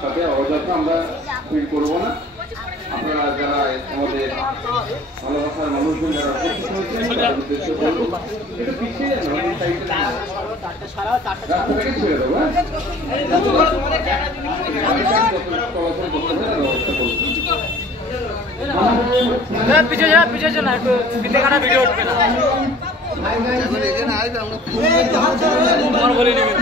রাস্তাতে অযথা আমরা ভিড় করবো না। আপনারা যারা আমাদের ভালোবাসার মানুষজন যারা উদ্দেশ্য করবো একটু পিছিয়ে যান, রাস্তাটাকে ছেড়ে দেবো। পিছিয়ে যা না, একটু ভিডিও উঠবে না। বলে নেবেন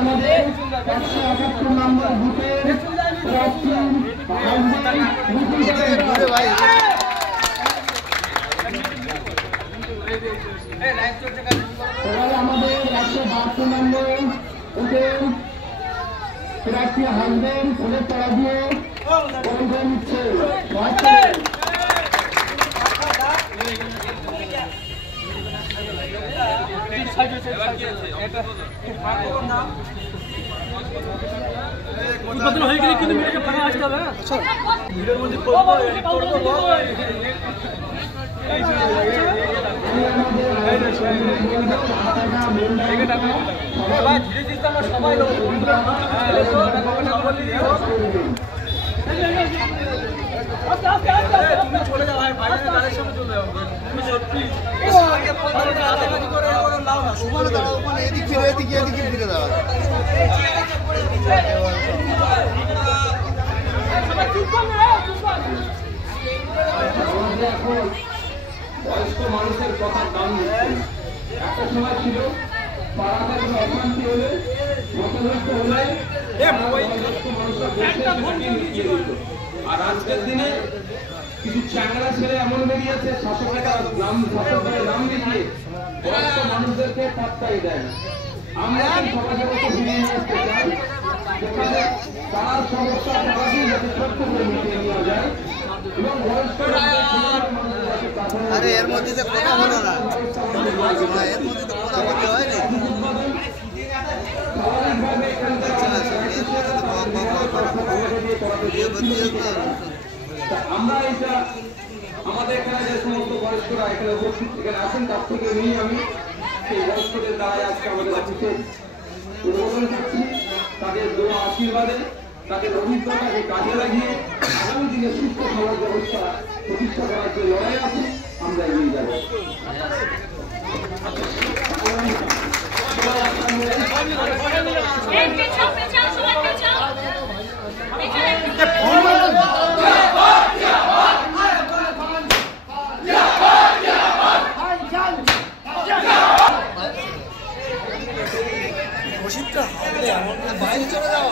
আমাদের 172 নম্বর প্রার্থী হাসবেন ফুলের তারা দিয়ে বরণ নিচ্ছে। উদ্বোধন হয়ে গেলে কিন্তু মেয়েকে ফাঁকা আসতে হবে। ভিড়ের মধ্যে সবাই চলে যাও ভাই, বাইরে গাড়ির সামনে চলে যাও। এদিকে ফিরে দাও। বয়স্ক মানুষের কথা দাম দিচ্ছে। একটা সময় ছিল পাড়াতে অশান্তি হলে আর আজকের দিনে কিছু চ্যাংড়া ছেলে এমন বেরিয়েছে শাসকের নাম দেখিয়ে বয়স্ক মানুষদেরকে পাত্তাই দেয় না। আমরা সমাজের মতো ফিরিয়ে নিয়ে আসতে চাই, যেখানে তার সমস্যা সমাজেই যাতে ছোট্ট করে মিটিয়ে নেওয়া যায় এবং বয়স্ক আরে এর মধ্যে তো কথা হলো না, এর মধ্যে তো কথা বলতে হয়নি। আমরা এটা আমাদের এখানে যে সমস্ত বয়স্করা এখানে উপস্থিত এখানে আছেন তার থেকে নিয়ে আমি সেই বয়স্কদের দ্বারাই আজকে আমাদের অফিসে উদ্বোধন করছি। তাদের দোয়া আশীর্বাদে তাদের অভিজ্ঞতাকে কাজে লাগিয়ে আগামী দিনে সুস্থ সমাজ ব্যবস্থা প্রতিষ্ঠা করার যে লড়াই আছে আমরা এগিয়ে যাব। বাইরে চলে যাও।